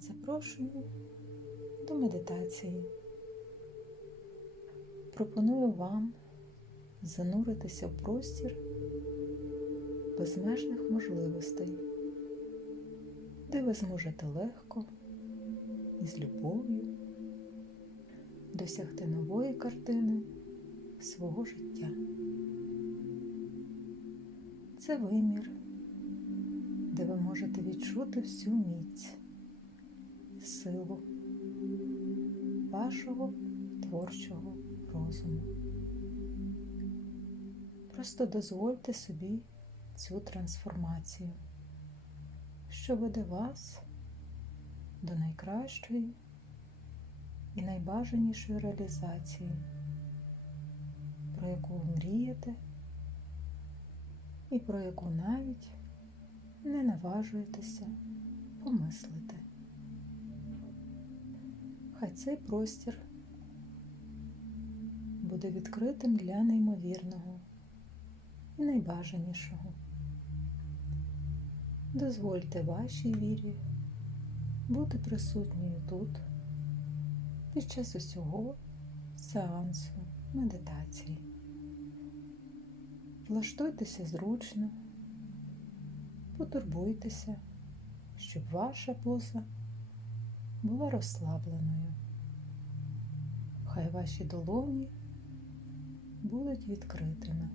Запрошую до медитації. Пропоную вам зануритися в простір безмежних можливостей, де ви зможете легко і з любов'ю досягти нової картини свого життя. Це вимір, де ви можете відчути всю міць, силу вашого творчого розуму. Просто дозвольте собі цю трансформацію, що веде вас до найкращої і найбажанішої реалізації, про яку ви мрієте і про яку навіть не наважуєтеся помислити. Хай цей простір буде відкритим для неймовірного і найбажанішого. Дозвольте вашій вірі бути присутньою тут під час усього сеансу медитації. Влаштуйтеся зручно, потурбуйтеся, щоб ваша поза була розслабленою. Хай ваші долоні будуть відкритими.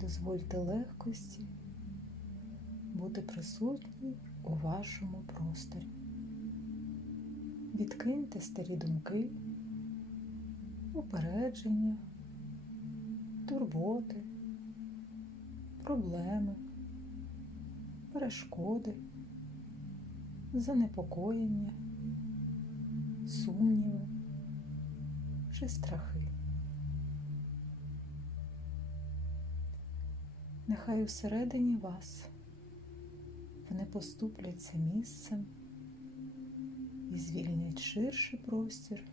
Дозвольте легкості бути присутній у вашому просторі. Відкиньте старі думки, упередження, турботи, проблеми, перешкоди, занепокоєння, сумніви чи страхи. Нехай усередині вас вони поступляться місцем і звільнять ширший простір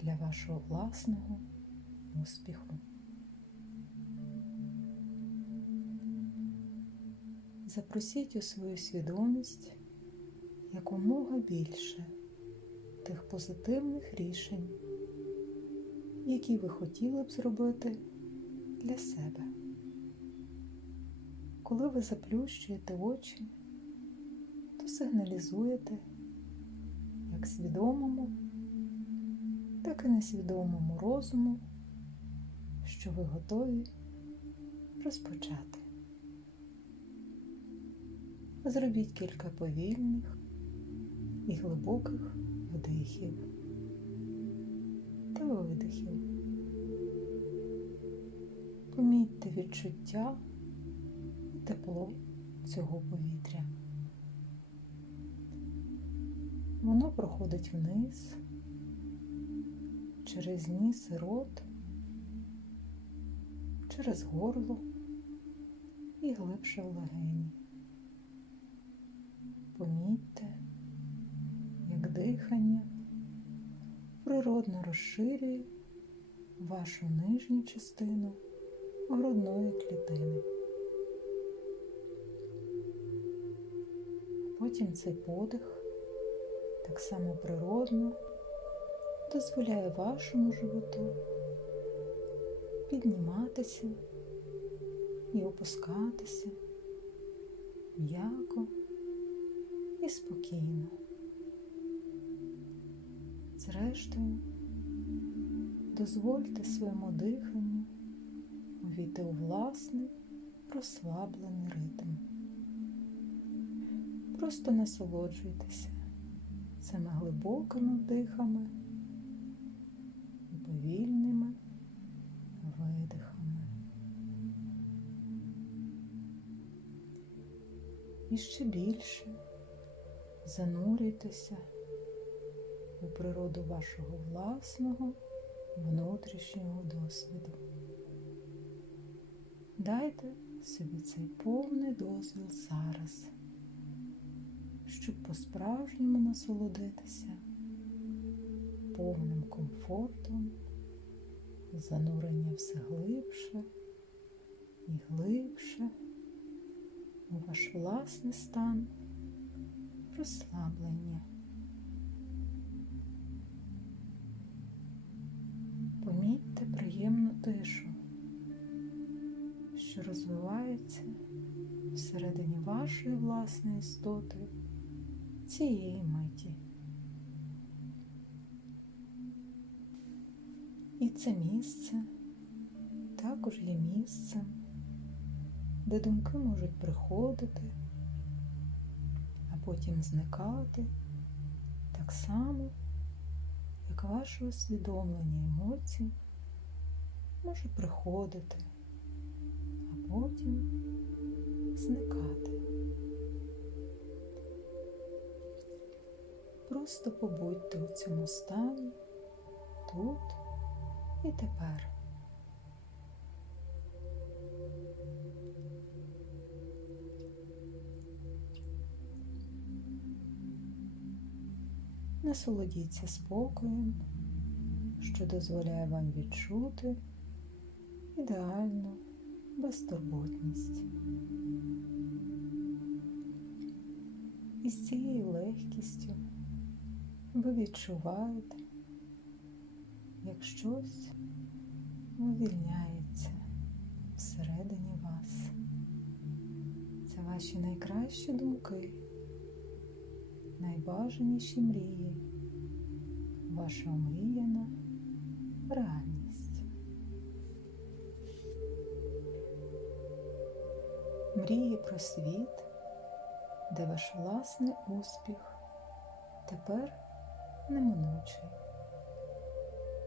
для вашого власного успіху. Запросіть у свою свідомість якомога більше тих позитивних рішень, які ви хотіли б зробити для себе. Коли ви заплющуєте очі, то сигналізуєте як свідомому, так і несвідомому розуму, що ви готові розпочати. Зробіть кілька повільних і глибоких вдихів та видихів. Помітьте відчуття і тепло цього повітря. Воно проходить вниз, через ніс і рот, через горло і глибше в легені. Помітьте, як дихання природно розширює вашу нижню частину грудної клітини. Потім цей подих так само природно дозволяє вашому животу підніматися і опускатися м'яко і спокійно. Зрештою, дозвольте своєму диханню увійти у власний розслаблений ритм. Просто насолоджуйтеся цими глибокими вдихами і повільними видихами. І ще більше занурюйтеся у природу вашого власного внутрішнього досвіду. Дайте собі цей повний дозвіл зараз, щоб по-справжньому насолодитися повним комфортом, занурення все глибше і глибше у ваш власний стан розслаблення. Приємну тишу, що розвивається всередині вашої власної істоти цієї миті. І це місце також є місцем, де думки можуть приходити, а потім зникати так само, як ваше усвідомлення емоцій може приходити, а потім зникати. Просто побудьте у цьому стані тут і тепер. Насолодіться спокоєм, що дозволяє вам відчути ідеальну безтурботність. І з цією легкістю ви відчуваєте, як щось вивільняється всередині вас. Це ваші найкращі думки, найбажаніші мрії, ваша омріяна реальність. Мрії про світ, де ваш власний успіх тепер неминучий,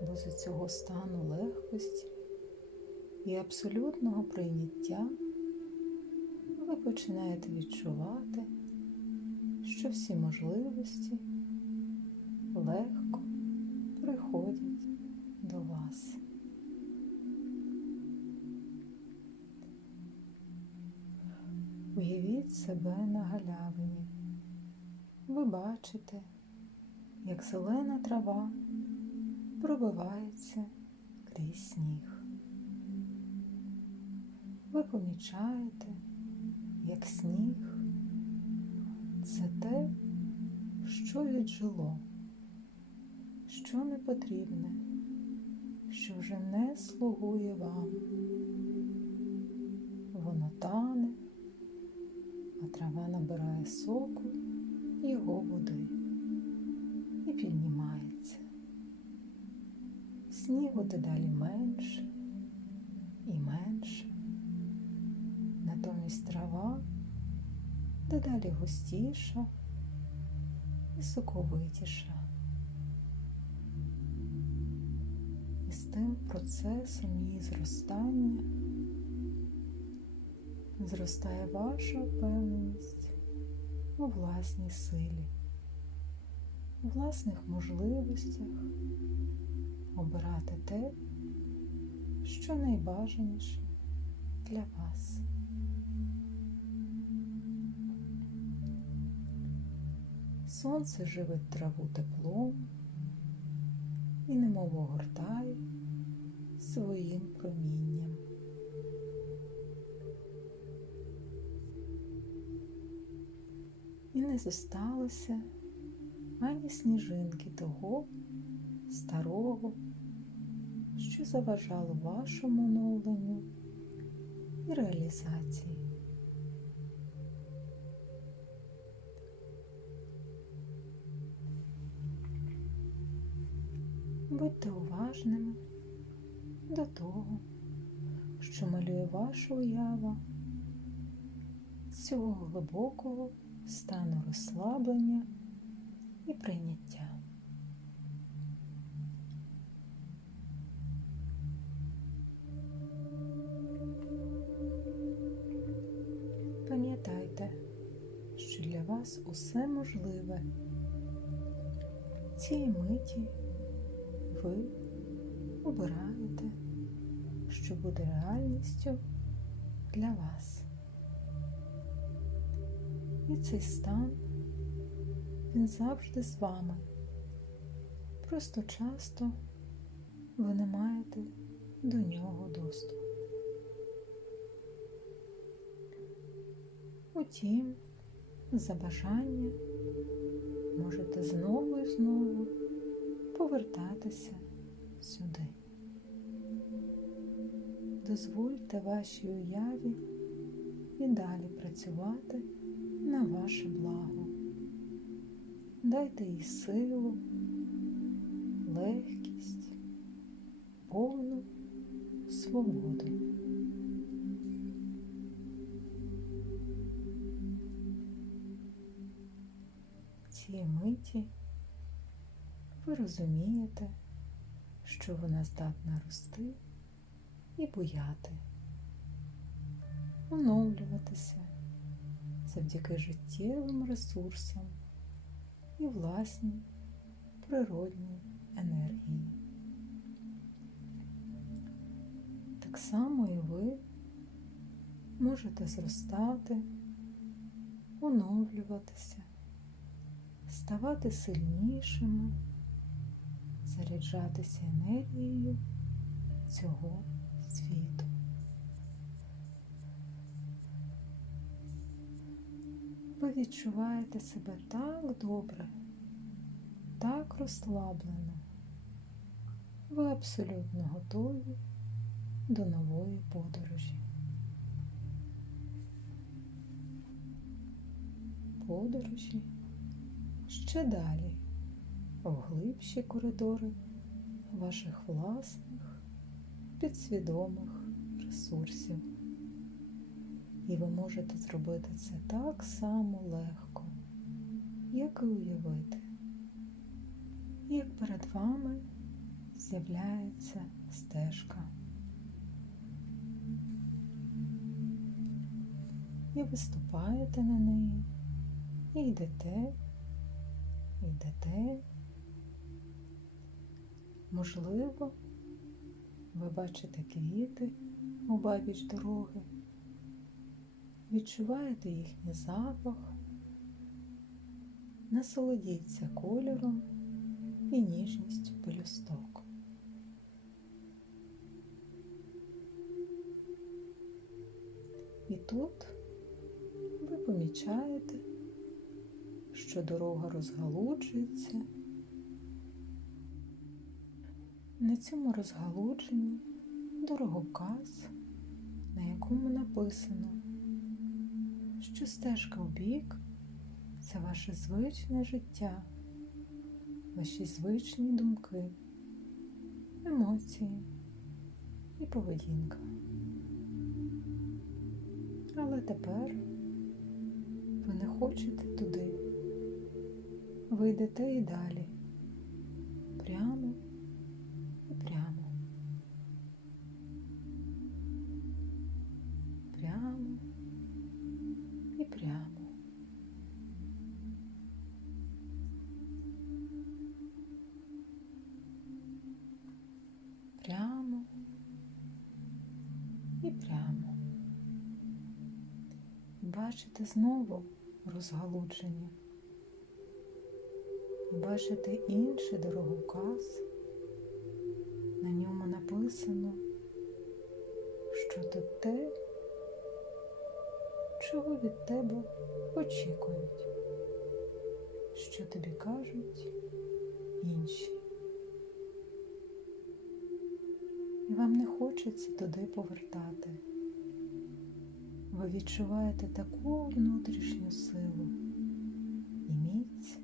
бо з цього стану легкості і абсолютного прийняття ви починаєте відчувати, що всі можливості легко приходять до вас. Уявіть себе на галявині. Ви бачите, як зелена трава пробивається крізь сніг. Ви помічаєте, як сніг це те, що віджило, що не потрібне, що вже не слугує вам. Воно тане, а трава набирає соку його води і піднімається. Снігу дедалі менше і менше. Натомість трава дедалі густіша і соковитіша. І з тим процесом її зростання зростає ваша впевненість у власній силі, у власних можливостях обирати те, що найбажаніше для вас. Сонце живить траву теплом і немов огортає своїм промінням. І не зосталося ані сніжинки того старого, що заважало вашому оновленню і реалізації. Будьте уважними до того, що малює ваша уява з цього глибокого стану розслаблення і прийняття. Пам'ятайте, що для вас усе можливе. Цієї миті ви обираєте, що буде реальністю для вас. І цей стан, він завжди з вами. Просто часто ви не маєте до нього доступу. Утім, за бажання можете знову і знову повертатися сюди. Дозвольте вашій уяві і далі працювати на ваше благо. Дайте їй силу, легкість, повну свободу. Цієї миті ви розумієте, що вона здатна рости і буяти, оновлюватися завдяки життєвим ресурсам і власній природній енергії. Так само і ви можете зростати, оновлюватися, ставати сильнішими, заряджатися енергією цього Ви відчуваєте себе так добре, так розслаблено. Ви абсолютно готові до нової подорожі. Подорожі ще далі, в глибші коридори ваших власних підсвідомих ресурсів. І ви можете зробити це так само легко, як і уявити, як перед вами з'являється стежка. І виступаєте на неї, і йдете, йдете. Можливо, ви бачите квіти обабіч дороги, відчуваєте їхній запах, насолодіться кольором і ніжністю пелюсток. І тут ви помічаєте, що дорога розгалуджується. На цьому розгалудженні дороговказ, на якому написано, що стежка у бік це ваше звичне життя, ваші звичні думки, емоції і поведінка. Але тепер ви не хочете туди. Ви йдете і далі, Бачите знову розгалудження. Бачите інший дороговказ. На ньому написано, що тут те, чого від тебе очікують, що тобі кажуть інші. І вам не хочеться туди повертати. Ви відчуваєте таку внутрішню силу? І міць,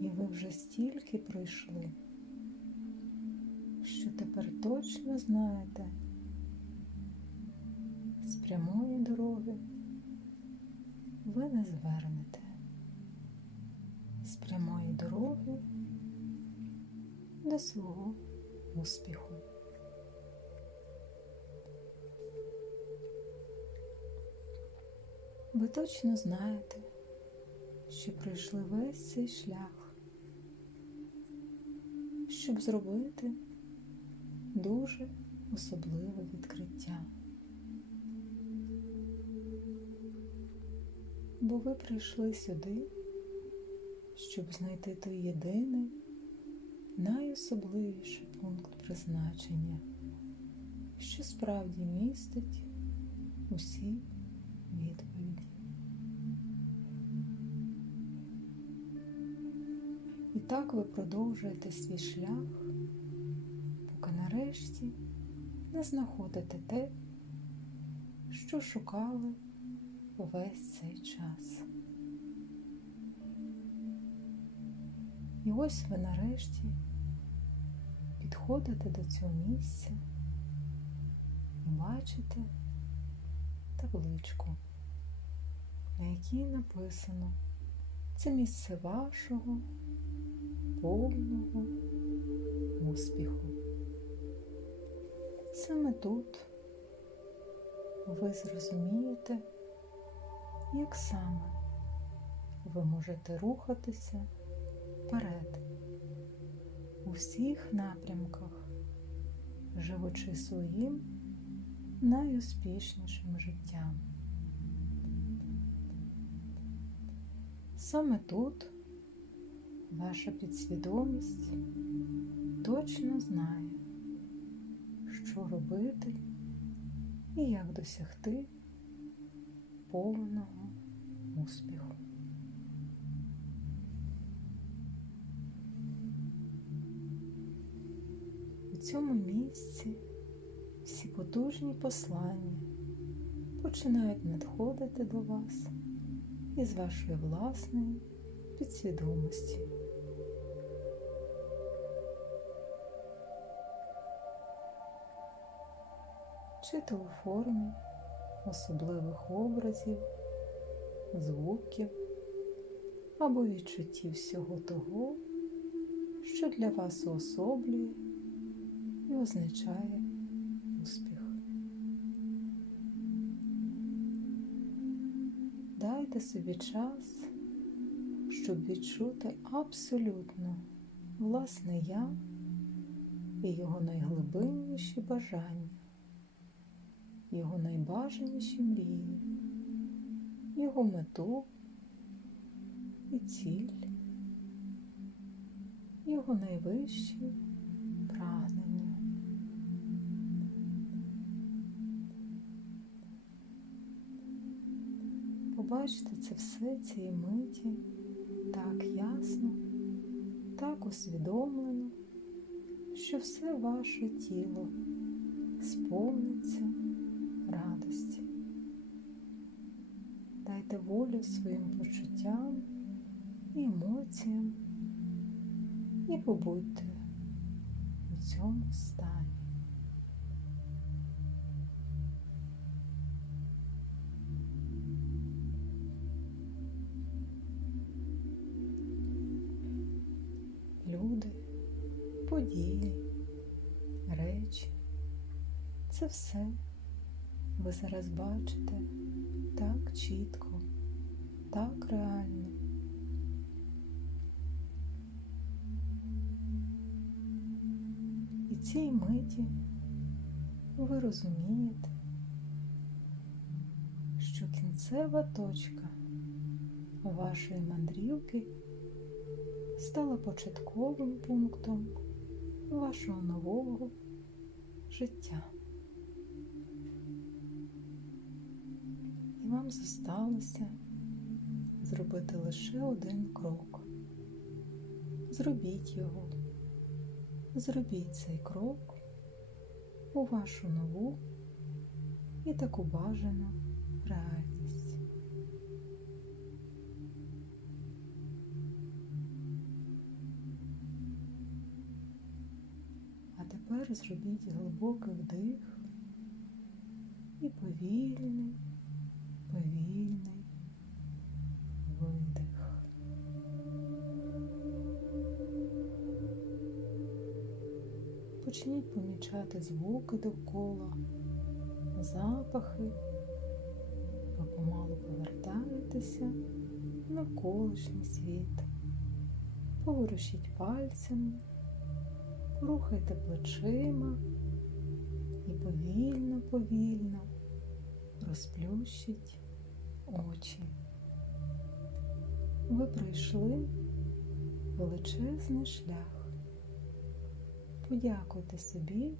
і ви вже стільки пройшли, що тепер точно знаєте, з прямої дороги ви не звернете, з прямої дороги до свого успіху. Ви точно знаєте, що пройшли весь цей шлях, щоб зробити дуже особливе відкриття. Бо ви прийшли сюди, щоб знайти той єдиний, найособливіший пункт призначення, що справді містить усі так ви продовжуєте свій шлях, поки нарешті не знаходите те, що шукали увесь цей час. І ось ви нарешті підходите до цього місця і бачите табличку, на якій написано це місце вашого повного успіху. Саме тут ви зрозумієте, як саме ви можете рухатися вперед у всіх напрямках, живучи своїм найуспішнішим життям. Саме тут ваша підсвідомість точно знає, що робити і як досягти повного успіху. У цьому місці всі потужні послання починають надходити до вас із вашої власної підсвідомості. Чи то у формі особливих образів, звуків або відчуттів всього того, що для вас уособлює і означає успіх. Дайте собі час, щоб відчути абсолютно власне я і його найглибинніші бажання, його найбажаніші мрії, його мету і ціль, його найвищі прагнення. Побачте це все цієї миті так ясно, так усвідомлено, що все ваше тіло сповниться радості. Дайте волю своїм почуттям і емоціям і побудьте у цьому стані. Люди, події, речі це все ви зараз бачите так чітко, так реально. І цій миті ви розумієте, що кінцева точка вашої мандрівки стала початковим пунктом вашого нового життя. Зосталося зробити лише один крок. Зробіть його, зробіть цей крок у вашу нову і таку бажану реальність. А тепер зробіть глибокий вдих і повільний помічати звуки довкола, запахи. Ви помалу повертаєтеся в навколишній світ. Поворушіть пальцями, рухайте плечима і повільно, повільно розплющіть очі. Ви пройшли величезний шлях. Подякуйте собі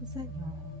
за нього.